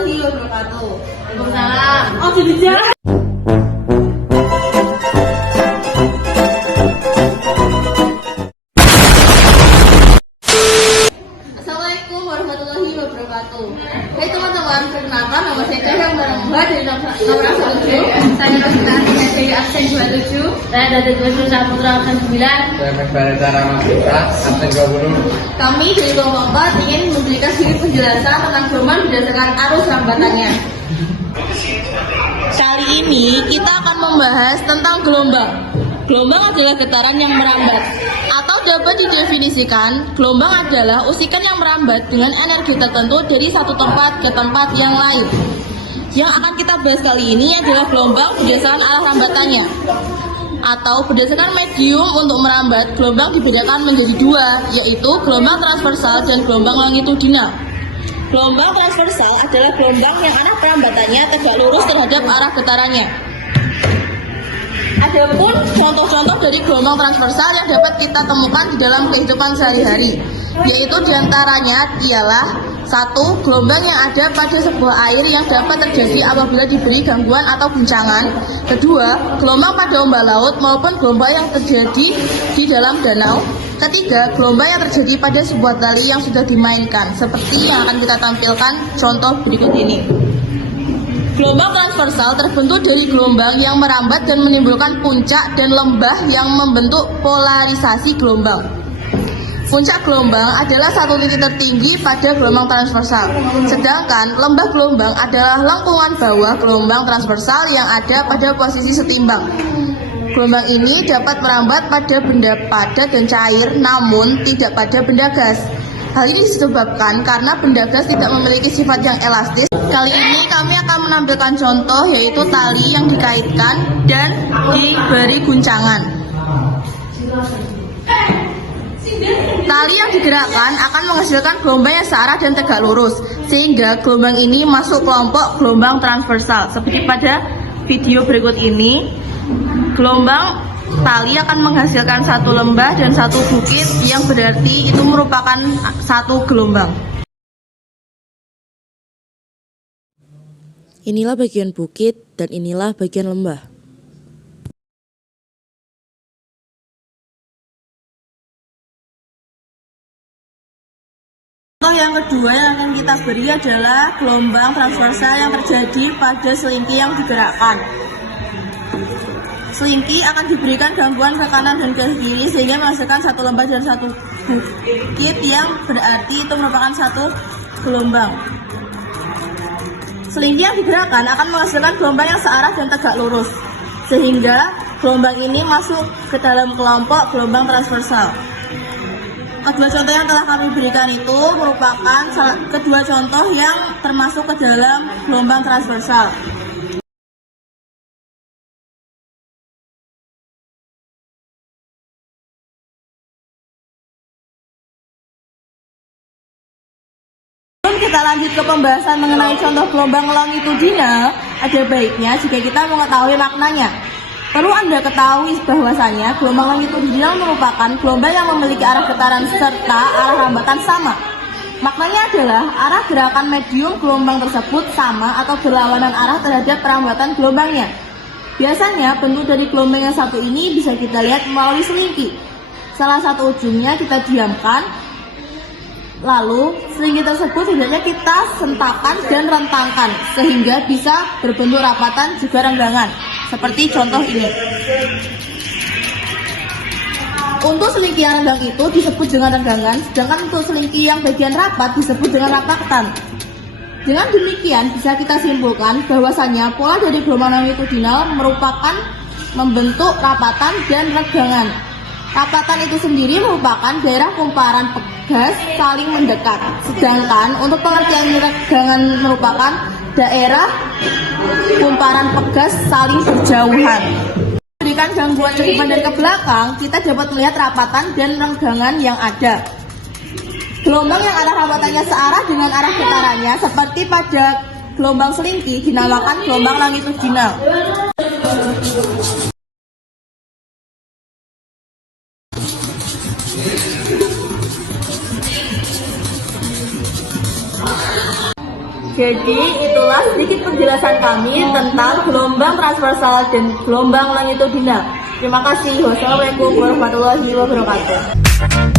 warahmatullahi wabarakatuh. Waalaikumsalam. Oh, dibicara. Assalamualaikum warahmatullahi wabarakatuh. Hai teman-teman, perkenalkan nama saya Cahya Mbak dari nomor 17. Saya Rosita dari absen 27. Saya dari Dwi Saputra absen 9. Saya Megbalita Ramadita, absen 20. Kami dari kelompok 4 ingin memberikan sedikit penjelasan tentang gelombang berdasarkan arus rambatannya. Kali ini kita akan membahas tentang gelombang. Gelombang adalah getaran yang merambat. Atau dapat didefinisikan, gelombang adalah usikan yang merambat dengan energi tertentu dari satu tempat ke tempat yang lain. Yang akan kita bahas kali ini adalah gelombang berdasarkan arah rambatannya. Atau berdasarkan medium untuk merambat, gelombang dibedakan menjadi dua, yaitu gelombang transversal dan gelombang longitudinal. Gelombang transversal adalah gelombang yang arah perambatannya tegak lurus terhadap arah getarannya. Adapun contoh-contoh dari gelombang transversal yang dapat kita temukan di dalam kehidupan sehari-hari, yaitu diantaranya ialah: 1. Gelombang yang ada pada sebuah air yang dapat terjadi apabila diberi gangguan atau guncangan. 2. Gelombang pada ombak laut maupun gelombang yang terjadi di dalam danau. 3. Gelombang yang terjadi pada sebuah tali yang sudah dimainkan, seperti yang akan kita tampilkan contoh berikut ini. Gelombang transversal terbentuk dari gelombang yang merambat dan menimbulkan puncak dan lembah yang membentuk polarisasi gelombang. Puncak gelombang adalah satu titik tertinggi pada gelombang transversal, sedangkan lembah gelombang adalah lengkungan bawah gelombang transversal yang ada pada posisi setimbang. Gelombang ini dapat merambat pada benda padat dan cair, namun tidak pada benda gas. Hal ini disebabkan karena benda gas tidak memiliki sifat yang elastis. Kali ini kami akan menampilkan contoh, yaitu tali yang dikaitkan dan diberi guncangan. Tali yang digerakkan akan menghasilkan gelombang yang searah dan tegak lurus, sehingga gelombang ini masuk kelompok gelombang transversal. Seperti pada video berikut ini, gelombang tali akan menghasilkan satu lembah dan satu bukit, yang berarti itu merupakan satu gelombang. Inilah bagian bukit dan inilah bagian lembah. Contoh yang kedua yang akan kita beri adalah gelombang transversal yang terjadi pada selingki yang digerakkan. Selingki akan diberikan gangguan ke kanan dan ke kiri sehingga menghasilkan satu lembah dan satu bukit, yang berarti itu merupakan satu gelombang. Selingki yang digerakkan akan menghasilkan gelombang yang searah dan tegak lurus, sehingga gelombang ini masuk ke dalam kelompok gelombang transversal. Kedua contoh yang telah kami berikan itu merupakan kedua contoh yang termasuk ke dalam gelombang transversal. Kita lanjut ke pembahasan mengenai contoh gelombang longitudinal. Ada baiknya jika kita mengetahui maknanya. Perlu Anda ketahui bahwasanya gelombang longitudinal merupakan gelombang yang memiliki arah getaran serta arah rambatan sama. Maknanya adalah arah gerakan medium gelombang tersebut sama atau berlawanan arah terhadap perambatan gelombangnya. Biasanya bentuk dari gelombang yang satu ini bisa kita lihat melalui selingki. Salah satu ujungnya kita diamkan, lalu selingki tersebut hendaknya kita sentakan dan rentangkan sehingga bisa berbentuk rapatan juga renggangan, seperti contoh ini. Untuk selingki yang renggang itu disebut dengan renggangan, sedangkan untuk selingki yang bagian rapat disebut dengan rapatan. Dengan demikian bisa kita simpulkan bahwasanya pola dari gelombang longitudinal merupakan membentuk rapatan dan renggangan. Rapatan itu sendiri merupakan daerah kumparan pegas saling mendekat, sedangkan untuk pengertian renggangan merupakan daerah kumparan pegas saling berjauhan. Berikan gangguan ke depan dan ke belakang, kita dapat melihat rapatan dan renggangan yang ada. Gelombang yang arah rapatannya searah dengan arah getarannya, seperti pada gelombang selingki, dinamakan gelombang longitudinal. Jadi itulah sedikit penjelasan kami tentang gelombang transversal dan gelombang longitudinal. Terima kasih. Wassalamualaikum warahmatullahi wabarakatuh.